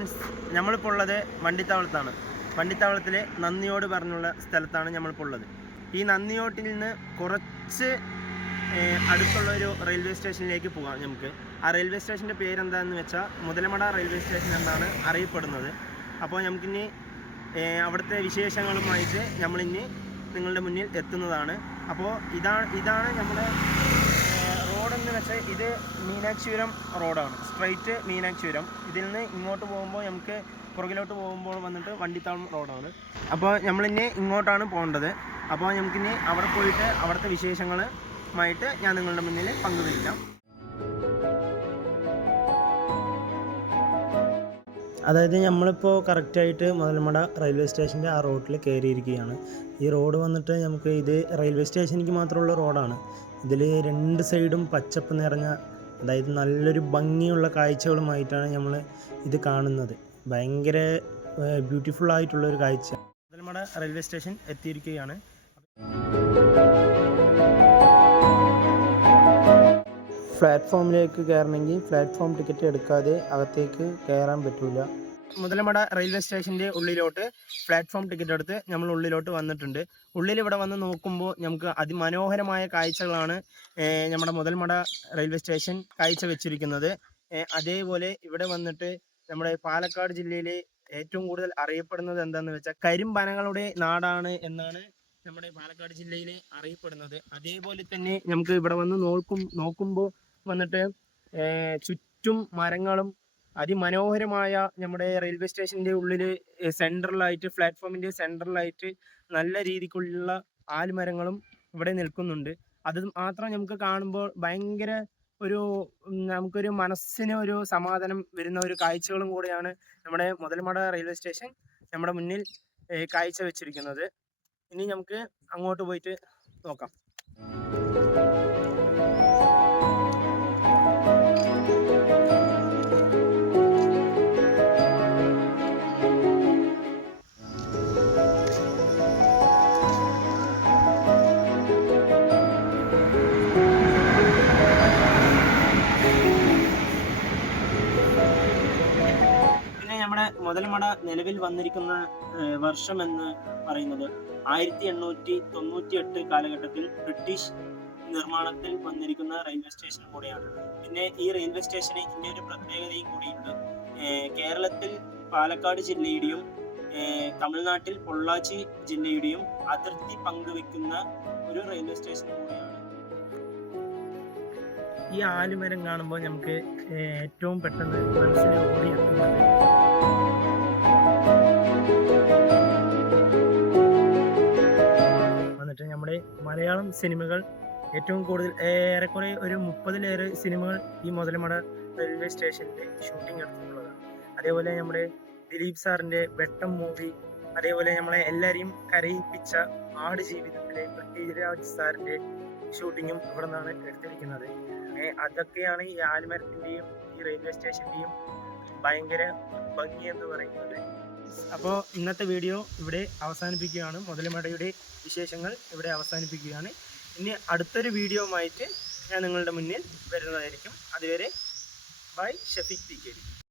Friends, നമ്മളിപ്പോൾ ഉള്ളത് വണ്ടിത്താവളത്താണ്. വണ്ടിത്താവളത്തിൽ നന്ദിയോട് പറഞ്ഞുള്ള സ്ഥലത്താണ് നമ്മളിപ്പോൾ ഉള്ളത്. ഈ നന്ദിയോട്ടിൽ നിന്ന് കുറച്ച് അടുത്തുള്ളൊരു റെയിൽവേ സ്റ്റേഷനിലേക്ക് പോകാം നമുക്ക്. ആ റെയിൽവേ സ്റ്റേഷൻ്റെ പേരെന്താണെന്ന് വെച്ചാൽ മുതലമട റെയിൽവേ സ്റ്റേഷൻ എന്നാണ് അറിയപ്പെടുന്നത്. അപ്പോൾ നമുക്കിനി അവിടുത്തെ വിശേഷങ്ങളുമായിട്ട് നമ്മളിനി നിങ്ങളുടെ മുന്നിൽ എത്തുന്നതാണ്. അപ്പോൾ ഇതാണ് നമ്മുടെ റോഡെന്ന് വെച്ചാൽ ഇത് മീനാക്ഷിപുരം റോഡാണ്, സ്ട്രൈറ്റ് മീനാക്ഷിപുരം. ഇതിൽ നിന്ന് ഇങ്ങോട്ട് പോകുമ്പോൾ നമുക്ക് പുറകിലോട്ട് പോകുമ്പോൾ വന്നിട്ട് വണ്ടിത്താവളം റോഡാണ്. അപ്പോൾ നമ്മളിനി ഇങ്ങോട്ടാണ് പോകേണ്ടത്. അപ്പോൾ നമുക്കിനി അവിടെ പോയിട്ട് അവിടുത്തെ വിശേഷങ്ങളുമായിട്ട് ഞാൻ നിങ്ങളുടെ മുന്നിൽ പങ്കുവയ്ക്കാം. അതായത് നമ്മളിപ്പോൾ കറക്റ്റായിട്ട് മുതലമട റെയിൽവേ സ്റ്റേഷൻ്റെ ആ റോഡിൽ കയറിയിരിക്കുകയാണ്. ഈ റോഡ് വന്നിട്ട് നമുക്ക് ഇത് റെയിൽവേ സ്റ്റേഷനിലേക്ക് മാത്രമുള്ള റോഡാണ്. ഇതിൽ രണ്ട് സൈഡും പച്ചപ്പ് നിറഞ്ഞ, അതായത് നല്ലൊരു ഭംഗിയുള്ള കാഴ്ചകളുമായിട്ടാണ് നമ്മൾ ഇത് കാണുന്നത്. ഭയങ്കര ബ്യൂട്ടിഫുൾ ആയിട്ടുള്ളൊരു കാഴ്ച. മുതലമട റെയിൽവേ സ്റ്റേഷൻ എത്തിയിരിക്കുകയാണ്. പ്ലാറ്റ്ഫോമിലേക്ക് കയറണമെങ്കിൽ പ്ലാറ്റ്ഫോം ടിക്കറ്റ് എടുക്കാതെ അകത്തേക്ക് കയറാൻ പറ്റില്ല. മുതലമട റെയിൽവേ സ്റ്റേഷൻ്റെ ഉള്ളിലോട്ട് പ്ലാറ്റ്ഫോം ടിക്കറ്റ് എടുത്ത് നമ്മൾ ഉള്ളിലോട്ട് വന്നിട്ടുണ്ട്. ഉള്ളിൽ ഇവിടെ വന്ന് നോക്കുമ്പോൾ നമുക്ക് അതിമനോഹരമായ കാഴ്ചകളാണ് നമ്മുടെ മുതലമട റെയിൽവേ സ്റ്റേഷൻ കാഴ്ച വെച്ചിരിക്കുന്നത്. അതേപോലെ ഇവിടെ വന്നിട്ട് നമ്മുടെ പാലക്കാട് ജില്ലയിലെ ഏറ്റവും കൂടുതൽ അറിയപ്പെടുന്നത് എന്താണെന്ന് വെച്ചാൽ കരിമ്പനകളുടെ നാടാണ് എന്നാണ് നമ്മുടെ പാലക്കാട് ജില്ലയിൽ അറിയപ്പെടുന്നത്. അതേപോലെ തന്നെ നമുക്ക് ഇവിടെ വന്ന് നോക്കുമ്പോൾ വന്നിട്ട് ചുറ്റും മരങ്ങളും അതിമനോഹരമായ നമ്മുടെ റെയിൽവേ സ്റ്റേഷൻ്റെ ഉള്ളിൽ സെൻട്രലായിട്ട്, പ്ലാറ്റ്ഫോമിൻ്റെ സെൻട്രലായിട്ട് നല്ല രീതിക്കുള്ള ആൽമരങ്ങളും ഇവിടെ നിൽക്കുന്നുണ്ട്. അത് മാത്രം നമുക്ക് കാണുമ്പോൾ ഭയങ്കര നമുക്കൊരു മനസ്സിന് ഒരു സമാധാനം വരുന്ന ഒരു കാഴ്ചകളും കൂടെയാണ് നമ്മുടെ മുതലമട റെയിൽവേ സ്റ്റേഷൻ നമ്മുടെ മുന്നിൽ കാഴ്ച വെച്ചിരിക്കുന്നത്. ഇനി നമുക്ക് അങ്ങോട്ട് പോയിട്ട് നോക്കാം. നമ്മുടെ മുതലമട നിലവിൽ വന്നിരിക്കുന്ന വർഷം എന്ന് പറയുന്നത് 1898 കാലഘട്ടത്തിൽ ബ്രിട്ടീഷ് നിർമ്മാണത്തിൽ വന്നിരിക്കുന്ന റെയിൽവേ സ്റ്റേഷൻ കൂടെയാണ്. പിന്നെ ഈ റെയിൽവേ സ്റ്റേഷന് ഇതിൻ്റെ ഒരു പ്രത്യേകതയും കൂടിയുണ്ട്. കേരളത്തിൽ പാലക്കാട് ജില്ലയുടെയും തമിഴ്നാട്ടിൽ പൊള്ളാച്ചി ജില്ലയുടെയും അതിർത്തി പങ്കുവെക്കുന്ന ഒരു റെയിൽവേ സ്റ്റേഷൻ കൂടിയാണ്. ഈ ആലുമരം കാണുമ്പോൾ നമുക്ക് ഏറ്റവും പെട്ടെന്ന് മനസ്സിൽ ഓടിയെത്തുന്നത് വന്നിട്ട് നമ്മുടെ മലയാളം സിനിമകൾ ഏറ്റവും കൂടുതൽ ഏറെക്കുറെ ഒരു 30-ലേറെ സിനിമകൾ ഈ മുതലമട റെയിൽവേ സ്റ്റേഷനിൽ ഷൂട്ടിംഗ് എടുത്തിട്ടുള്ളതാണ്. അതേപോലെ നമ്മുടെ ദിലീപ് സാറിൻ്റെ വെട്ടം മൂവി, അതേപോലെ നമ്മളെ എല്ലാവരെയും കരയിപ്പിച്ച ആട് ജീവിതത്തിലെ പൃഥ്വിരാജ് സാറിൻ്റെ ഷൂട്ടിങ്ങും ഇവിടെ നിന്നാണ് എടുത്തിരിക്കുന്നത്. അതൊക്കെയാണ് ഈ ആൽമരത്തിൻ്റെയും ഈ റെയിൽവേ സ്റ്റേഷൻ്റെയും ഭയങ്കര ഭംഗി എന്ന് പറയുന്നത്. അപ്പോൾ ഇന്നത്തെ വീഡിയോ ഇവിടെ അവസാനിപ്പിക്കുകയാണ്. മുതലമടയുടെ വിശേഷങ്ങൾ ഇവിടെ അവസാനിപ്പിക്കുകയാണ്. ഇനി അടുത്തൊരു വീഡിയോയുമായിട്ട് ഞാൻ നിങ്ങളുടെ മുന്നിൽ വരുന്നതായിരിക്കും. അതുവരെ ബൈ. ഷഫീഖ് PK.